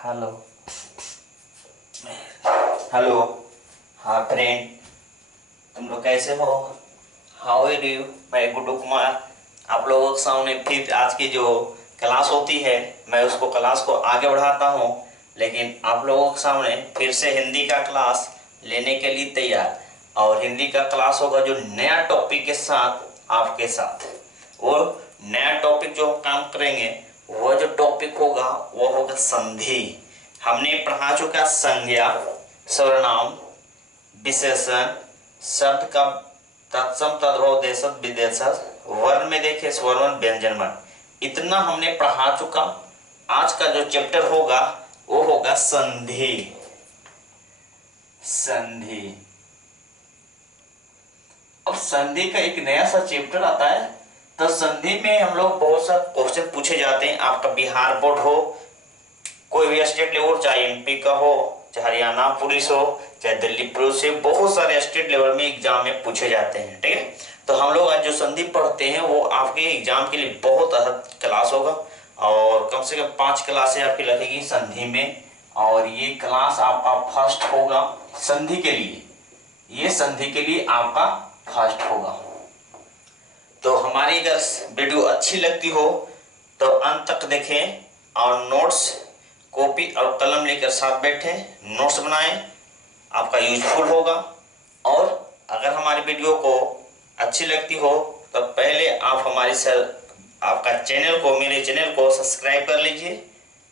Hello. Hello. हाँ friend, तुम लोग कैसे हो? How are you? मैं गुड्डू कुमार आप लोगों के सामने फिर आज की जो क्लास होती है मैं उसको क्लास को आगे बढ़ाता हूँ, लेकिन आप लोगों के सामने फिर से हिंदी का क्लास लेने के लिए तैयार। और हिंदी का क्लास होगा जो नया टॉपिक के साथ आपके साथ। वो नया टॉपिक जो काम करेंगे वो जो टॉपिक होगा वो होगा संधि। हमने पढ़ा चुका संज्ञा, सर्वनाम, विशेषण, शब्द का तत्सम तद्भव देशज विदेशज, वर्ण में देखिए स्वरवर्ण व्यंजन वर्ण, इतना हमने पढ़ा चुका। आज का जो चैप्टर होगा वो होगा संधि। संधि। अब संधि का एक नया सा चैप्टर आता है, तो संधि में हम लोग बहुत सा क्वेश्चन पूछे जाते हैं। आपका बिहार बोर्ड हो, कोई भी स्टेट लेवल, चाहे एमपी का हो, चाहे हरियाणा पुलिस हो, चाहे दिल्ली पुलिस हो, बहुत सारे स्टेट लेवल में एग्जाम में पूछे जाते हैं। ठीक है, तो हम लोग आज जो संधि पढ़ते हैं वो आपके एग्जाम के लिए बहुत अहम क्लास होगा, और कम से कम 5 क्लासें आपकी लगेगी संधि में। और ये क्लास आपका फर्स्ट होगा संधि के लिए, ये संधि के लिए आपका फर्स्ट होगा। तो हमारी अगर वीडियो अच्छी लगती हो तो अंत तक देखें और नोट्स कॉपी और कलम लेकर साथ बैठे, नोट्स बनाएं, आपका यूजफुल होगा। और अगर हमारी वीडियो को अच्छी लगती हो तो पहले आप आपका चैनल को, मेरे चैनल को सब्सक्राइब कर लीजिए,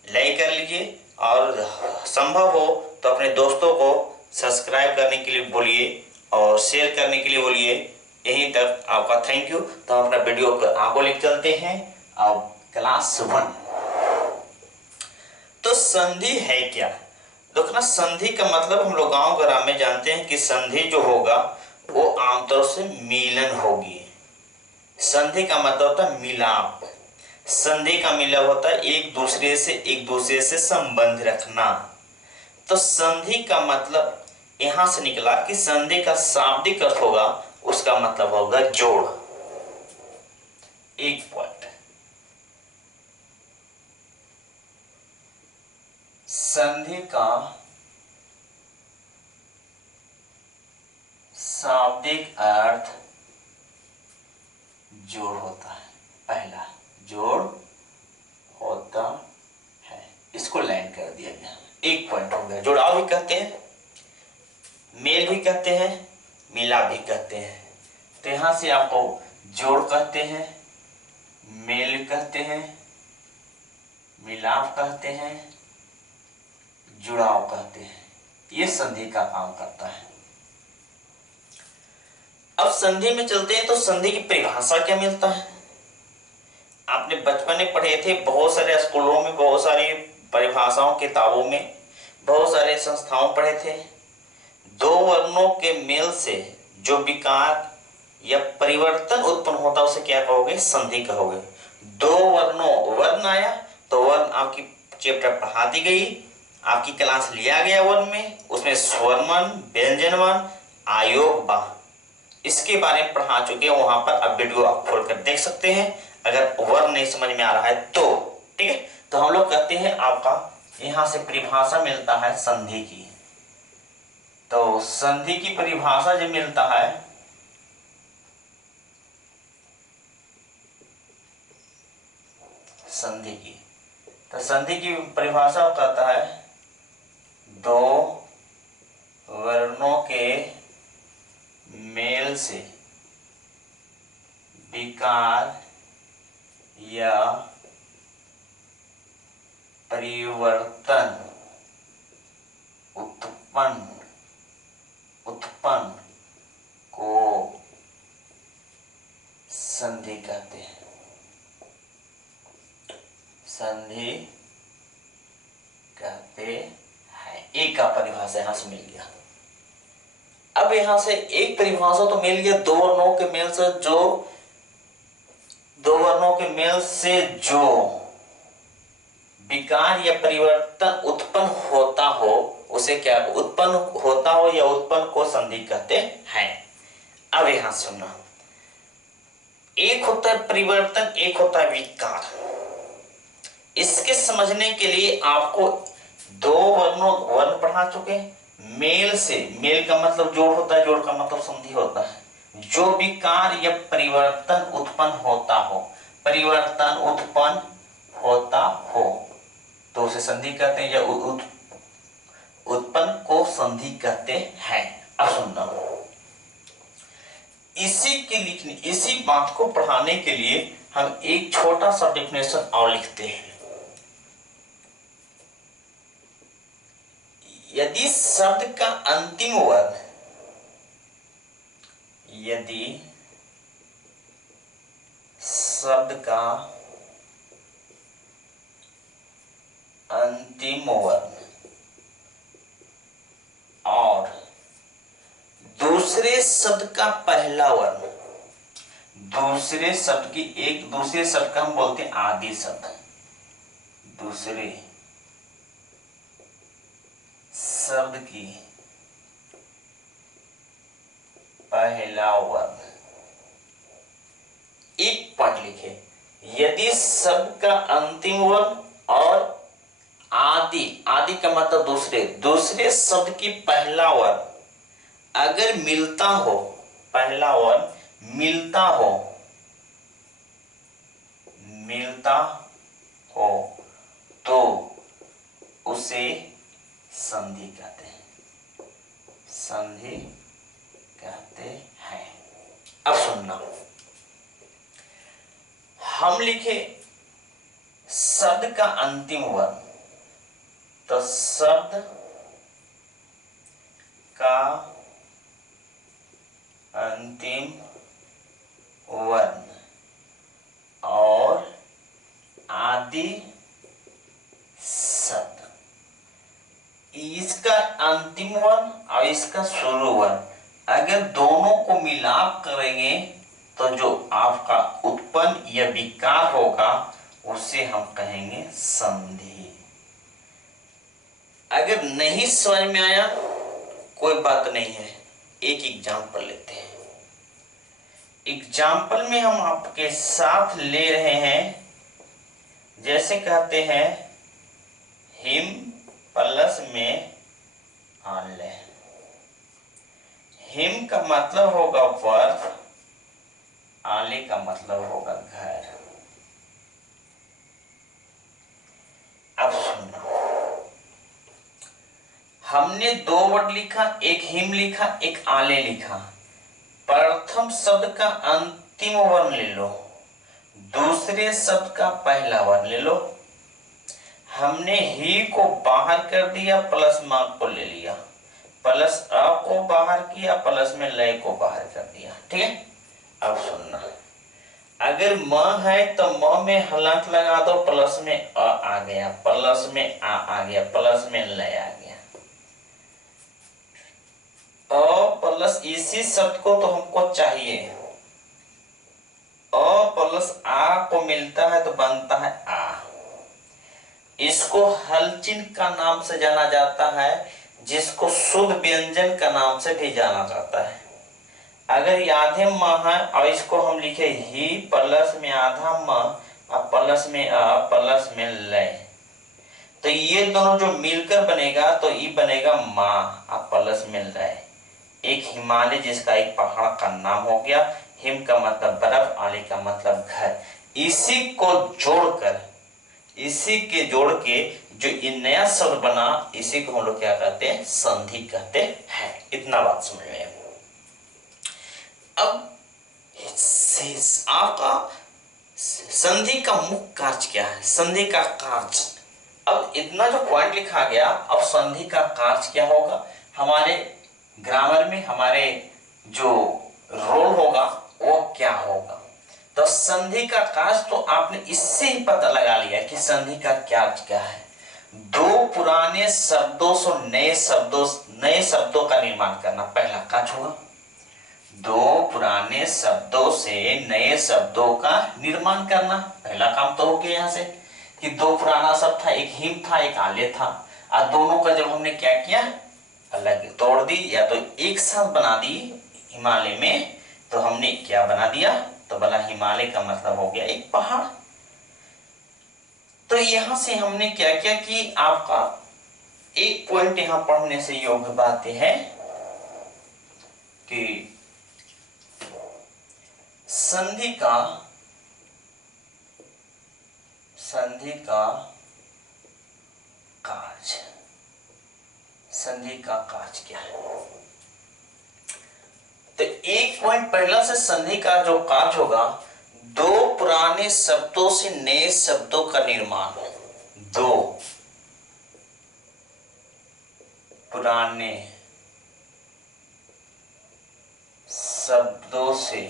लाइक कर लीजिए, और संभव हो तो अपने दोस्तों को सब्सक्राइब करने के लिए बोलिए और शेयर करने के लिए बोलिए। यहीं तक आपका थैंक यू। तो अपना वीडियो को आगे लेकर चलते हैं। अब क्लास 1। तो संधि है क्या? देखो ना, संधि का मतलब हम लोग गांव ग्राम में जानते हैं कि संधि जो होगा वो आमतौर से मिलन होगी। संधि का मतलब होता है मिलाप। संधि का मिलाप होता है एक दूसरे से संबंध रखना। तो संधि का मतलब यहां से निकला कि संधि का शाब्दिक अर्थ होगा, उसका मतलब होगा जोड़। एक पॉइंट, संधि का शाब्दिक अर्थ जोड़ होता है। पहला, जोड़ होता है, इसको लाइन कर दिया गया। एक पॉइंट हो गया। जुड़ाव भी कहते हैं, मेल भी कहते हैं, मिलाप भी कहते हैं। तो यहां से आपको जोड़ कहते हैं, मेल कहते हैं, मिलाप कहते हैं, जुड़ाव कहते हैं। ये संधि का काम करता है। अब संधि में चलते हैं, तो संधि की परिभाषा क्या मिलता है? आपने बचपन में पढ़े थे, बहुत सारे स्कूलों में, बहुत सारी परिभाषाओं किताबों में, बहुत सारे संस्थाओं पढ़े थे। दो वर्णों के मेल से जो विकार या परिवर्तन उत्पन्न होता है उसे क्या कहोगे? संधि कहोगे। दो वर्णों, वर्ण आया तो वर्ण आपकी चैप्टर पढ़ा दी गई, आपकी क्लास लिया गया वर्ण में, उसमें स्वर वर्ण, व्यंजन वर्ण, आयोग वर्ण, इसके बारे में पढ़ा चुके हैं वहां पर। अब वीडियो आप खोलकर देख सकते हैं अगर वर्ण नहीं समझ में आ रहा है तो। ठीक है, तो हम लोग कहते हैं आपका यहां से परिभाषा मिलता है संधि की। तो संधि की परिभाषा जो मिलता है, संधि की, तो संधि की परिभाषा कहता है दो वर्णों के मेल से विकार या परिवर्तन उत्पन्न को संधि कहते हैं। संधि कहते हैं। एक का परिभाषा यहां से मिल गया। अब यहां से एक परिभाषा तो मिल गया, दो वर्णों के मेल से जो विकार या परिवर्तन उत्पन्न होता हो उसे क्या, उत्पन्न होता हो या उत्पन्न को संधि कहते हैं। अब यहां सुनना, एक होता है परिवर्तन, एक होता है विकार। इसके समझने के लिए आपको दो वर्ण पढ़ा चुके। मेल से, मेल का मतलब जोड़ होता है, जोड़ का मतलब संधि होता है। जो विकार या परिवर्तन उत्पन्न होता हो, परिवर्तन उत्पन्न होता हो तो उसे संधि कहते हैं, या उत्पन्न को संधि कहते हैं। अब सुनना, इसी के लिखने, इसी बात को पढ़ाने के लिए हम एक छोटा सा डेफिनेशन और लिखते हैं। यदि शब्द का अंतिम वर्ण, यदि शब्द का अंतिम वर्ण और दूसरे शब्द का पहला वर्ण, दूसरे शब्द की एक, दूसरे शब्द का हम बोलते हैं आदि शब्द, दूसरे शब्द की पहला वर्ण, एक पद लिखे। यदि शब्द का अंतिम वर्ण और आदि, आदि का मतलब दूसरे, दूसरे शब्द की पहला वर्ण अगर मिलता हो, पहला वर्ण मिलता हो, मिलता हो तो उसे संधि कहते हैं, संधि कहते हैं। अब सुनना, हम लिखे शब्द का अंतिम वर्ण, तो शब्द का अंतिम वर्ण और आदि शब्द, इसका अंतिम वर्ण और इसका शुरू वर्ण अगर दोनों को मिलाप करेंगे तो जो आपका उत्पन्न या विकार होगा उसे हम कहेंगे संधि। अगर नहीं समझ में आया कोई बात नहीं है, एक एग्जाम्पल लेते हैं। एग्जाम्पल में हम आपके साथ ले रहे हैं, जैसे कहते हैं हिम प्लस में आले। हिम का मतलब होगा वर्ष, आले का मतलब होगा घर। अब सुनो, हमने दो वर्ड लिखा, एक हिम लिखा, एक आले लिखा। प्रथम शब्द का अंतिम वर्ण ले लो, दूसरे शब्द का पहला वर्ण ले लो। हमने ही को बाहर कर दिया, प्लस मां को ले लिया, प्लस अ को बाहर किया, प्लस में लय को बाहर कर दिया। ठीक है, अब सुनना, अगर म है तो म में हलंत लगा दो, प्लस में अ आ गया, प्लस में आ गया, प्लस में लय आ गया। अ प्लस इसी शब्द को तो हमको चाहिए, अ प्लस आ को मिलता है तो बनता है आ। इसको हल चिन्ह का नाम से जाना जाता है, जिसको शुद्ध व्यंजन का नाम से भी जाना जाता है। अगर ये आधे म है और इसको हम लिखे ही प्लस में आधा म और प्लस में अ प्लस में लय, तो ये दोनों जो मिलकर बनेगा तो ये बनेगा माँ और प्लस में लय। एक हिमालय जिसका एक पहाड़ का नाम हो गया। हिम का मतलब बर्फ, आले का मतलब घर। इसी को जोड़कर, इसी के जोड़ के जो ये नया शब्द बना, इसी को हम लोग क्या कहते हैं, संधि कहते हैं। इतना बात समझ में। अब आपका संधि का मुख्य कार्य क्या है, संधि का कार्य। अब इतना जो पॉइंट लिखा गया, अब संधि का कार्य क्या होगा, हमारे ग्रामर में हमारे जो रोल होगा वो क्या होगा। तो संधि का कार्य तो आपने इससे ही पता लगा लिया कि संधि का क्या है। दो पुराने शब्दों से नए शब्दों का निर्माण करना पहला कार्य होगा। दो पुराने शब्दों से नए शब्दों का निर्माण करना पहला काम तो हो गया। यहाँ से कि दो पुराना शब्द था, एक हिम था, एक आले था, और दोनों का जब हमने क्या किया, अलग तोड़ दी या तो एक साथ बना दी हिमालय में, तो हमने क्या बना दिया, तो बोला हिमालय का मतलब हो गया एक पहाड़। तो यहां से हमने क्या किया कि आपका एक पॉइंट यहां पढ़ने से योग्य बात यह है कि संधि का कार्य क्या है। तो एक पॉइंट पहला से संधि का जो कार्य होगा, दो पुराने शब्दों से नए शब्दों का निर्माण। दो पुराने शब्दों से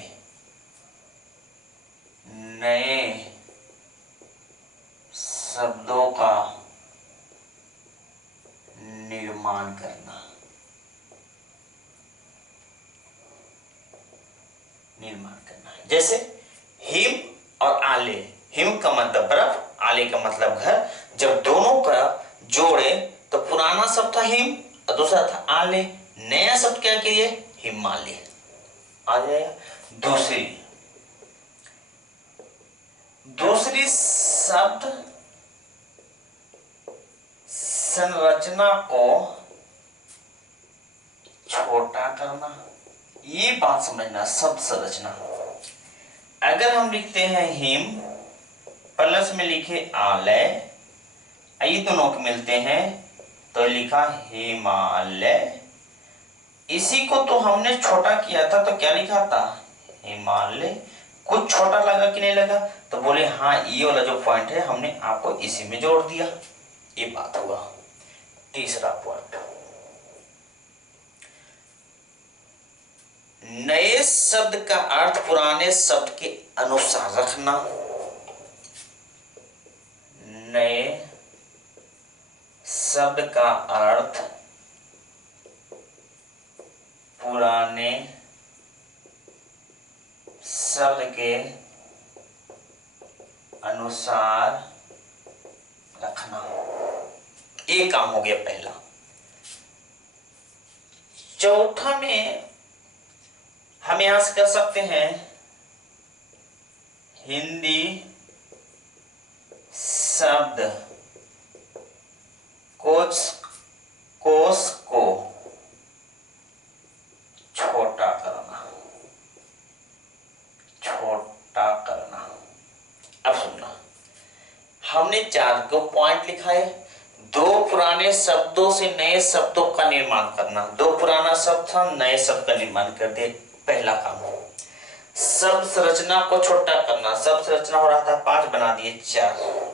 नए शब्दों का निर्माण करना। जैसे हिम और आले। हिम का मतलब बर्फ, आले का मतलब घर। जब दोनों का जोड़े तो पुराना शब्द था हिम और दूसरा था आले। नया शब्द क्या किए? हिमालय आ जाएगा। दूसरी शब्द संरचना को छोटा करना। ये बात समझना, शब्द संरचना। अगर हम लिखते हैं हिम प्लस में लिखे आलय, ये दोनों के मिलते हैं तो लिखा हिमालय। इसी को तो हमने छोटा किया था तो क्या लिखा था? हिमालय। कुछ छोटा लगा कि नहीं लगा? तो बोले हाँ, ये वाला जो पॉइंट है हमने आपको इसी में जोड़ दिया। ये बात हुआ। तीसरा पॉइंट, नए शब्द का अर्थ पुराने शब्द के अनुसार रखना। नए शब्द का अर्थ पुराने शब्द के अनुसार रखना। एक काम हो गया पहला। चौथा में हम यहां से कर सकते हैं हिंदी शब्द कोश को छोटा करना। अब सुनना, हमने 4 को पॉइंट लिखा है। दो पुराने शब्दों से नए शब्दों का निर्माण करना। दो पुराना शब्द था, नए शब्द का निर्माण कर दे, पहला काम। शब्द संरचना को छोटा करना। शब्द संरचना हो रहा था 5, बना दिए 4।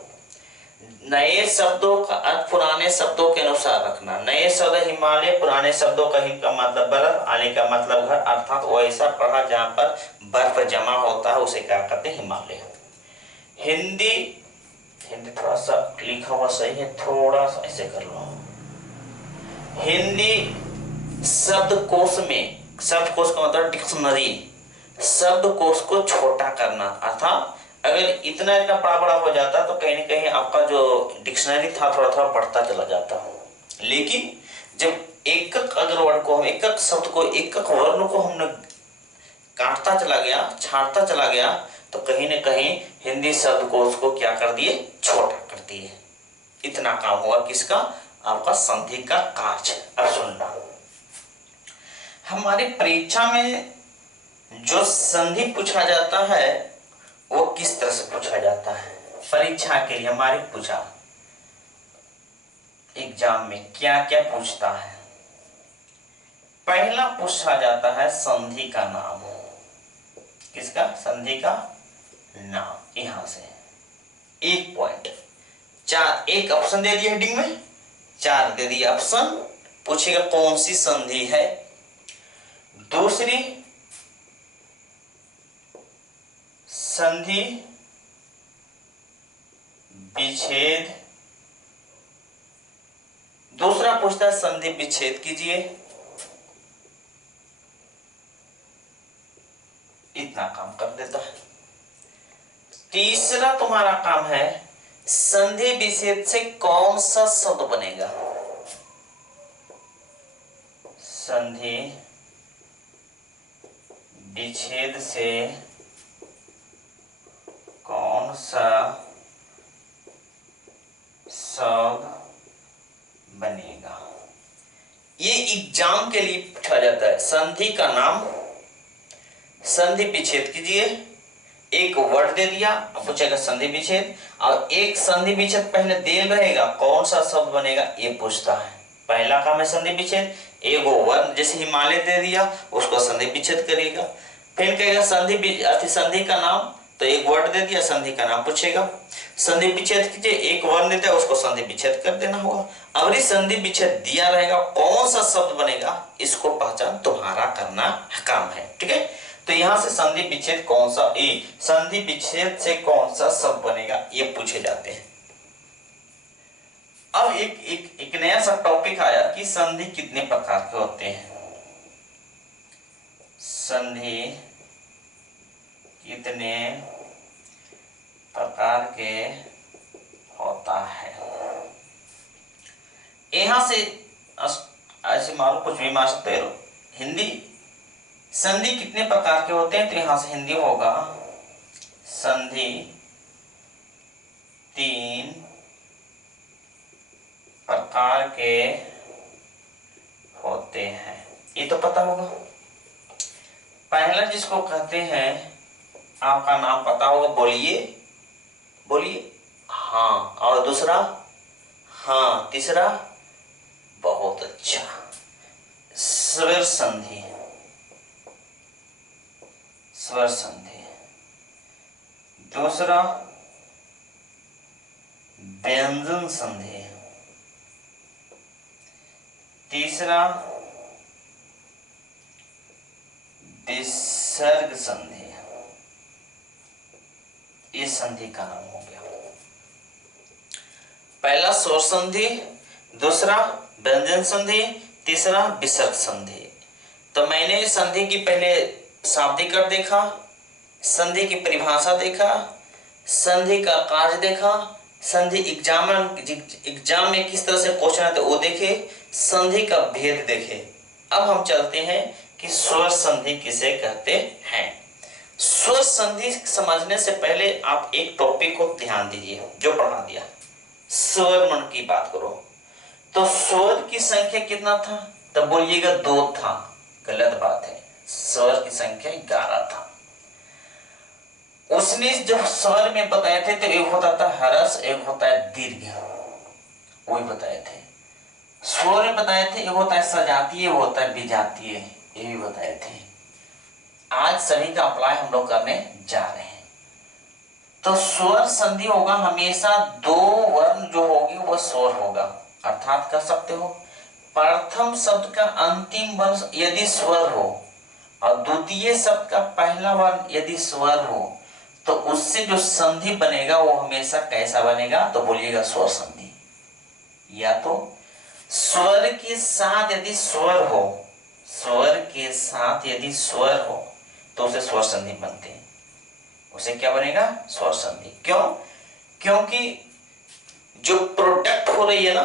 नए शब्दों का अर्थ पुराने शब्दों के अनुसार रखना। नए शब्द हिमालय, पुराने शब्दों का हिम का मतलब बर्फ, आले का मतलब घर, अर्थात वैसा पढ़ा जहां पर बर्फ जमा होता है उसे क्या कहते हैं? हिमालय। हिंदी थोड़ा सा लिखा हुआ सही है, थोड़ा सा ऐसे कर लो। हिंदी शब्दकोश में, शब्दकोश का मतलब डिक्शनरी, शब्दकोश को छोटा करना। अर्थात अगर इतना बड़ा हो जाता तो कहीं ना कहीं आपका जो डिक्शनरी था थोड़ा थोड़ा बढ़ता चला जाता। लेकिन जब एक अगर वर्ड को हम, एक शब्द को, एक वर्ण को हमने काटता चला गया, छांटता चला गया, तो कहीं ना कहीं हिंदी शब्दकोश को क्या कर दिए? छोटा कर दिए। इतना काम हुआ किसका? आपका संधि का कार्य। अब सुनना, हमारी परीक्षा में जो संधि पूछा जाता है वो किस तरह से पूछा जाता है? परीक्षा के लिए हमारे पूछा, एग्जाम में क्या क्या पूछता है? पहला पूछा जाता है संधि का नाम। किसका? संधि का नाम। यहां से 1 पॉइंट। 4 एक ऑप्शन दे दिया हेडिंग में, 4 दे दिया ऑप्शन। पूछेगा कौन सी संधि है। दूसरी, संधि विच्छेद। दूसरा पूछता है संधि विच्छेद कीजिए। इतना काम कर देता है। तीसरा तुम्हारा काम है संधि विच्छेद से कौन सा शब्द बनेगा। संधि विच्छेद से कौन सा शब्द बनेगा। ये एग्जाम के लिए पूछा जाता है। संधि का नाम, संधि विच्छेद कीजिए, एक वर्ड दे दिया, पूछेगा संधि विच्छेद, और एक संधि विच्छेद पहले दे रहेगा, कौन सा शब्द बनेगा ये पूछता है। पहला काम है संधि विच्छेद, एक वर्ड जैसे हिमालय दे दिया उसको संधि विच्छेद करेगा। फिर कहेगा संधि का नाम, तो एक वर्ड दे दिया, संधि का नाम पूछेगा, संधि विच्छेद कीजिए, एक वर्ड देता है उसको संधि विच्छेद कर देना होगा। अगर इस संधि विच्छेद दिया रहेगा, कौन सा शब्द बनेगा इसको पहचान तुम्हारा करना काम है, ठीक है। तो यहां से संधि विच्छेद कौन सा, संधि विच्छेद से कौन सा शब्द बनेगा ये पूछे जाते हैं। अब एक नया सा टॉपिक आया कि संधि कितने प्रकार के होते हैं। संधि कितने प्रकार के होता है, यहां से ऐसे मानो कुछ भी मान सकते हो। हिंदी संधि कितने प्रकार के होते हैं, तो यहां से हिंदी होगा संधि 3 प्रकार के होते हैं, ये तो पता होगा। पहला जिसको कहते हैं, आपका नाम पता होगा, बोलिए बोलिए, हाँ, और दूसरा हाँ, तीसरा बहुत अच्छा, स्वर संधि, स्वर संधि, दूसरा व्यंजन संधि, तीसरा विसर्ग संधि, ये संधि का नाम हो गया। पहला स्वर संधि, दूसरा व्यंजन संधि, तीसरा विसर्ग संधि। तो मैंने संधि की पहले शाब्दिक अर्थ देखा, संधि की परिभाषा देखा, संधि का कार्य देखा, संधि एग्जाम में किस तरह से क्वेश्चन आते वो देखे, संधि का भेद देखे। अब हम चलते हैं कि स्वर संधि किसे कहते हैं। स्वर संधि समझने से पहले आप एक टॉपिक को ध्यान दीजिए जो पढ़ा दिया, स्वर मन की बात करो। तो स्वर की संख्या कितना था, तब बोलिएगा 2 था, गलत बात है, स्वर की संख्या 11 था। उसने जब स्वर में बताए थे तो एक होता था ह्रस्व, एक होता है दीर्घ, वही बताए थे। स्वर में बताए थे एक होता है सजातीय, वो होता है विजातीय, ये भी बताए थे। आज सभी का अप्लाई हम लोग करने जा रहे हैं। तो स्वर संधि होगा हमेशा 2 वर्ण जो होगी वो स्वर होगा, अर्थात कह सकते हो प्रथम शब्द का अंतिम वर्ण यदि स्वर हो और द्वितीय शब्द का पहला वर्ण यदि स्वर हो, तो उससे जो संधि बनेगा वो हमेशा कैसा बनेगा, तो बोलिएगा स्वर संधि। या तो स्वर के साथ यदि स्वर हो, स्वर के साथ यदि स्वर हो तो उसे स्वर संधि बनते हैं, उसे क्या बनेगा, स्वर संधि। क्यों? क्योंकि जो प्रोडक्ट हो रही है ना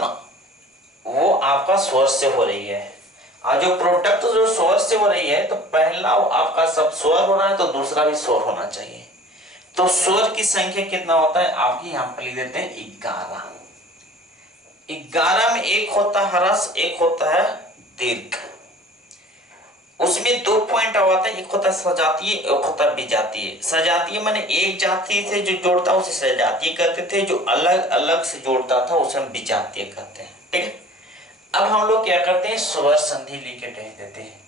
वो आपका स्वर से हो रही है, और जो प्रोडक्ट जो स्वर से हो रही है तो पहला आपका सब स्वर हो रहा है तो दूसरा भी स्वर होना चाहिए। तो स्वर की संख्या कितना होता है, आपकी यहां पर लिख देते हैं 11। 11 में एक होता है ह्रस्व, एक होता है दीर्घ। उसमें 2 पॉइंट आते हैं, एक होता है सजातीय, एक होता है विजातीय। सजातीय माने एक जाति से जो जोड़ता उसे सजातीय कहते थे, जो अलग अलग से जोड़ता था उसे हम विजातीय कहते हैं, ठीक है। अब हम लोग क्या करते हैं, स्वर संधि लिख के कह देते हैं,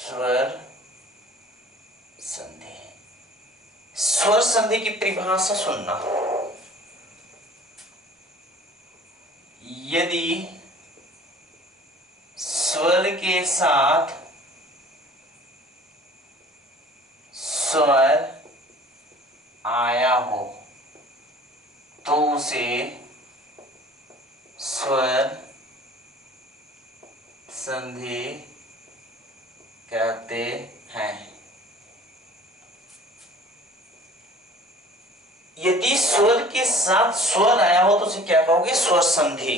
स्वर संधि। स्वर संधि की परिभाषा सुनना, यदि स्वर के साथ स्वर आया हो तो उसे स्वर संधि कहते हैं। यदि स्वर के साथ स्वर आया हो तो उसे क्या कहोगे, स्वर संधि।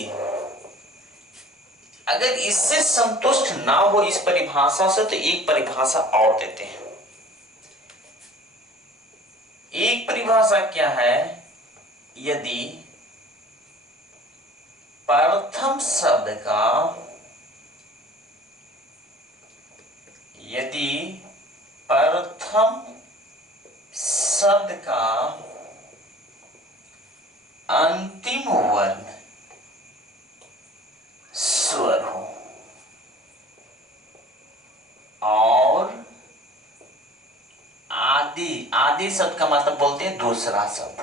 अगर इससे संतुष्ट ना हो इस परिभाषा से तो एक परिभाषा और देते हैं। एक परिभाषा क्या है, यदि प्रथम शब्द का प्रथम शब्द का अंतिम वर्ण स्वर हो और आदि शब्द का मतलब बोलते हैं दूसरा शब्द,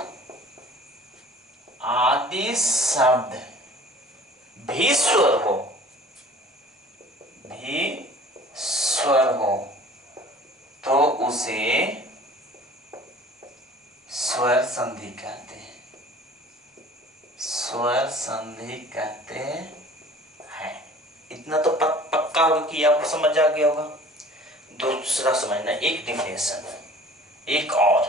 आदि शब्द भी स्वर हो, तो उसे स्वर संधि कहते हैं, स्वर संधि कहते हैं। इतना तो पक्का होगा कि आपको समझ आ गया होगा। दूसरा समझना, एक डिफिनेशन, एक और,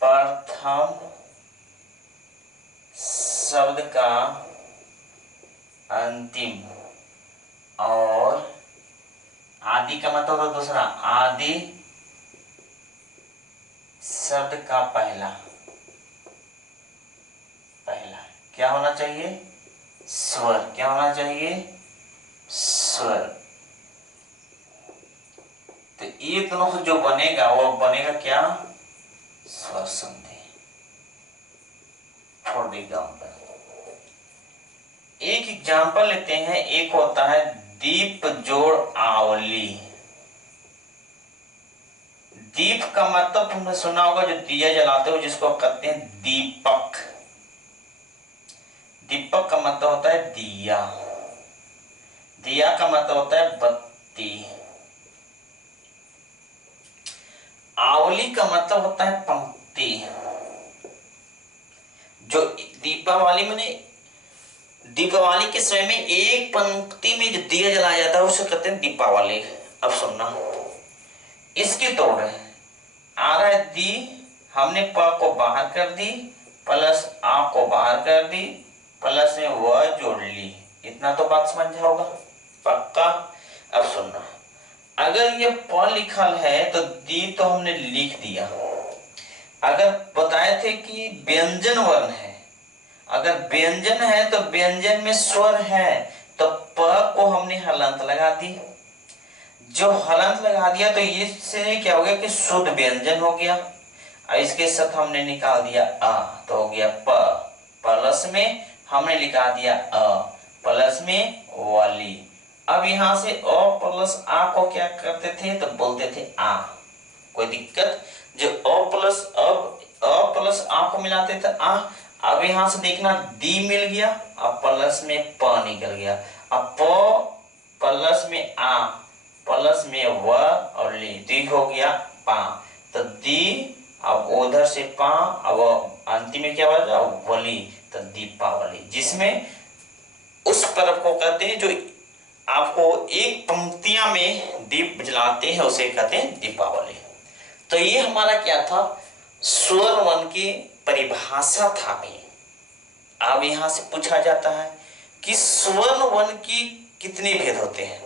प्रथम शब्द का अंतिम और आदि का मतलब होता दूसरा, आदि शब्द का पहला क्या होना चाहिए? स्वर। क्या होना चाहिए? स्वर। तो ये दोनों से जो बनेगा वो बनेगा क्या? स्वर संधि। फॉर एग्जाम्पल, एक एग्जाम्पल लेते हैं। एक होता है दीप जोड़ आवली। दीप का मतलब तुमने सुना होगा, जो दिया जलाते हो जिसको कहते हैं दीपक। दीपक का मतलब होता है दिया, दिया का मतलब होता है बत्ती, आवली का मतलब होता है पंक्ति। जो दीपावली में, दीपावली के समय में एक पंक्ति में जो दिया जलाया जाता है उसे कहते हैं दीपावली। अब सुनना, इसके तोड़ है, आ रहा है दी, हमने प को बाहर कर दी, प्लस आ को बाहर कर दी, प्लस में व जोड़ ली। इतना तो बात समझ होगा पक्का। अब सुनना, अगर ये प लिखल है तो दी तो हमने लिख दिया। अगर बताए थे कि व्यंजन वर्ण है, अगर व्यंजन है तो व्यंजन में स्वर है, तो प को हमने हलंत लगा दी। जो हलंत लगा दिया तो इससे क्या हो गया कि शुद्ध व्यंजन हो गया। और इसके साथ हमने निकाल दिया अ, तो हो गया प। प्लस में हमने लिखा दिया अ, प्लस में वाली। अब यहां से अ प्लस आ को क्या करते थे? तो बोलते थे आ। कोई दिक्कत? जो अ प्लस आ को मिलाते थे आ। अब यहां से देखना दी मिल गया, अब प्लस में प निकल गया। अब प प्लस में आ प्लस में व और ली, दी हो गया पा। तो दी, अब उधर से पा, अब अंतिम में क्या बचा? वली, तो दीपावली। जिसमें उस पर्व को कहते हैं जो आपको एक पंक्तियां में दीप जलाते हैं उसे कहते हैं दीपावली। तो ये हमारा क्या था? स्वर वर्ण की परिभाषा था। भी अब यहां से पूछा जाता है कि स्वर्ण वर्ण की कितने भेद होते हैं।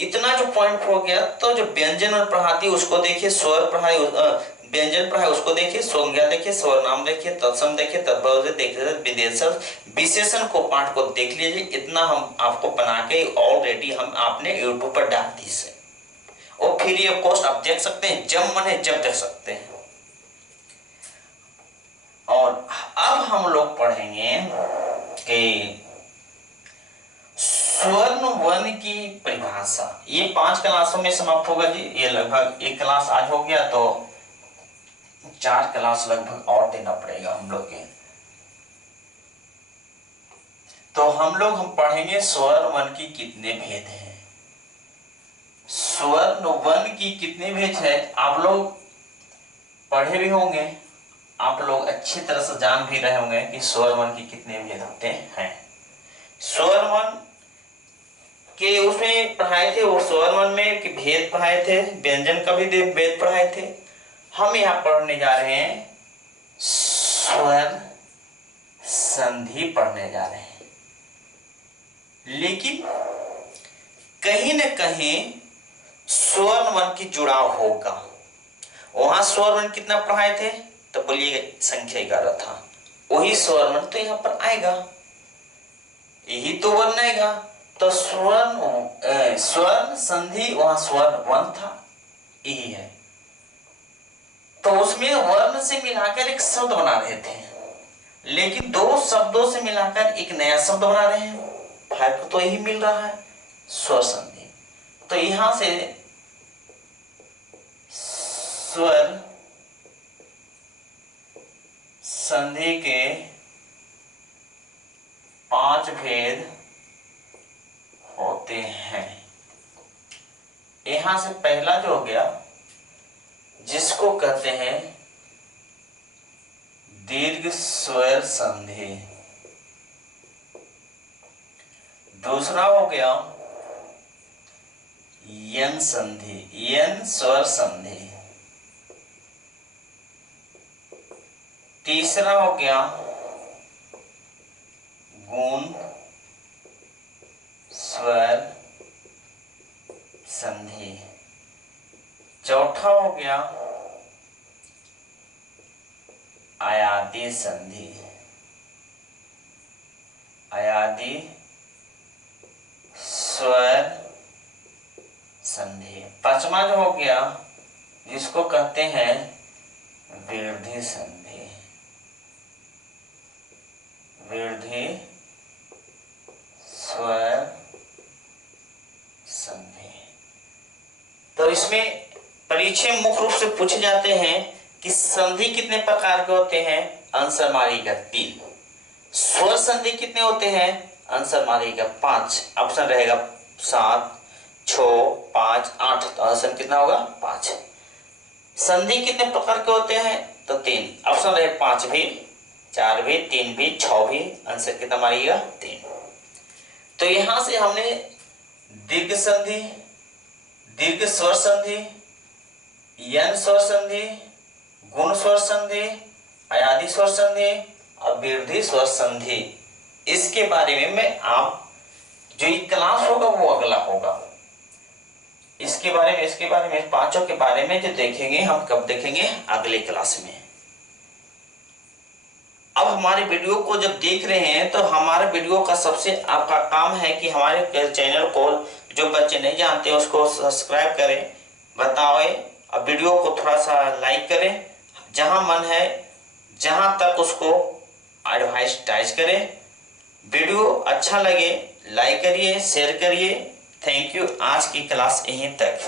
इतना जो पॉइंट हो गया, तो जो व्यंजन और पढ़ाती उसको देखिए, स्वर पढ़ाई व्यंजन पढ़ाई उसको देखिए, संज्ञा देखिए, स्वर नाम देखिए, तत्सम देखिए, तद्भव देखिए, विदेशण विशेषण को पाठ को देख लीजिए। इतना हम आपको बना के ऑलरेडी हम आपने यूट्यूब पर डाल दी से, और फ्री ऑफ कॉस्ट आप देख सकते हैं, जब मन है जब देख सकते हैं। और अब हम लोग पढ़ेंगे कि स्वर्ण वर्ण की परिभाषा। ये 5 क्लासों में समाप्त होगा जी। ये लगभग 1 क्लास आज हो गया, तो 4 क्लास लगभग और देना पड़ेगा हम लोग के। तो हम पढ़ेंगे स्वर्ण वर्ण की कितने भेद हैं। स्वर्ण वर्ण की कितने भेद है आप लोग पढ़े भी होंगे, आप लोग अच्छी तरह से जान भी रहे होंगे कि स्वर्ण वर्ण की कितने भेद होते हैं। स्वर्ण वर्ण के उसमें पढ़ाए थे, वो स्वर वर्ण में कि भेद पढ़ाए थे, व्यंजन का भी भेद पढ़ाए थे। हम यहाँ पढ़ने जा रहे हैं स्वर संधि पढ़ने जा रहे हैं। लेकिन कहीं न कहीं स्वर वर्ण की जुड़ाव होगा। वहां स्वर वर्ण कितना पढ़ाए थे? तो बोलिए संख्या 11 था। वही स्वर वर्ण तो यहाँ पर आएगा, यही तो वर्ण आएगा। तो स्वर्ण संधि वहां स्वर्ण वन था, यही है। तो उसमें वर्ण से मिलाकर एक शब्द बना रहे थे, लेकिन दो शब्दों से मिलाकर एक नया शब्द बना रहे हैं, फर्क तो यही मिल रहा है, स्वर संधि। तो यहां से स्वर संधि के 5 भेद होते हैं। यहां से पहला जो हो गया, जिसको कहते हैं दीर्घ स्वर संधि। दूसरा हो गया यन संधि, यन स्वर संधि। तीसरा हो गया गुण स्वर संधि। चौथा हो गया अयादी संधि, अयादी स्वर संधि। पांचवा जो हो गया, जिसको कहते हैं वृद्धि संधि, वृद्धि स्वर संधि। तो इसमें परीक्षे मुख्य रूप से पूछे जाते हैं कि संधि कितने प्रकार के होते हैं, आंसर मारिएगा 3। स्वर संधि कितने होते हैं, आंसर मारिएगा 5। ऑप्शन रहेगा 7, 6, 5, 8। तो आंसर कितना होगा 5। संधि कितने प्रकार के होते हैं, तो 3। ऑप्शन रहे 5 भी, 4 भी, 3 भी, 6 भी। आंसर कितना मारिएगा 3। तो यहां से हमने दीर्घ संधि, दीर्घ स्वर संधि, यन स्वर संधि, गुण स्वर संधि, अयादी स्वर संधि और वृद्धि स्वर संधि, इसके बारे में मैं आप जो ये क्लास होगा वो अगला होगा, इसके बारे में पांचों के बारे में जो देखेंगे हम, कब देखेंगे, अगले क्लास में। अब हमारे वीडियो को जब देख रहे हैं तो हमारे वीडियो का सबसे आपका काम है कि हमारे चैनल को जो बच्चे नहीं जानते उसको सब्सक्राइब करें, बताएं और वीडियो को थोड़ा सा लाइक करें, जहां मन है जहां तक उसको एडवाइस करें। वीडियो अच्छा लगे लाइक करिए, शेयर करिए। Thank you. आज की क्लास यहीं तक।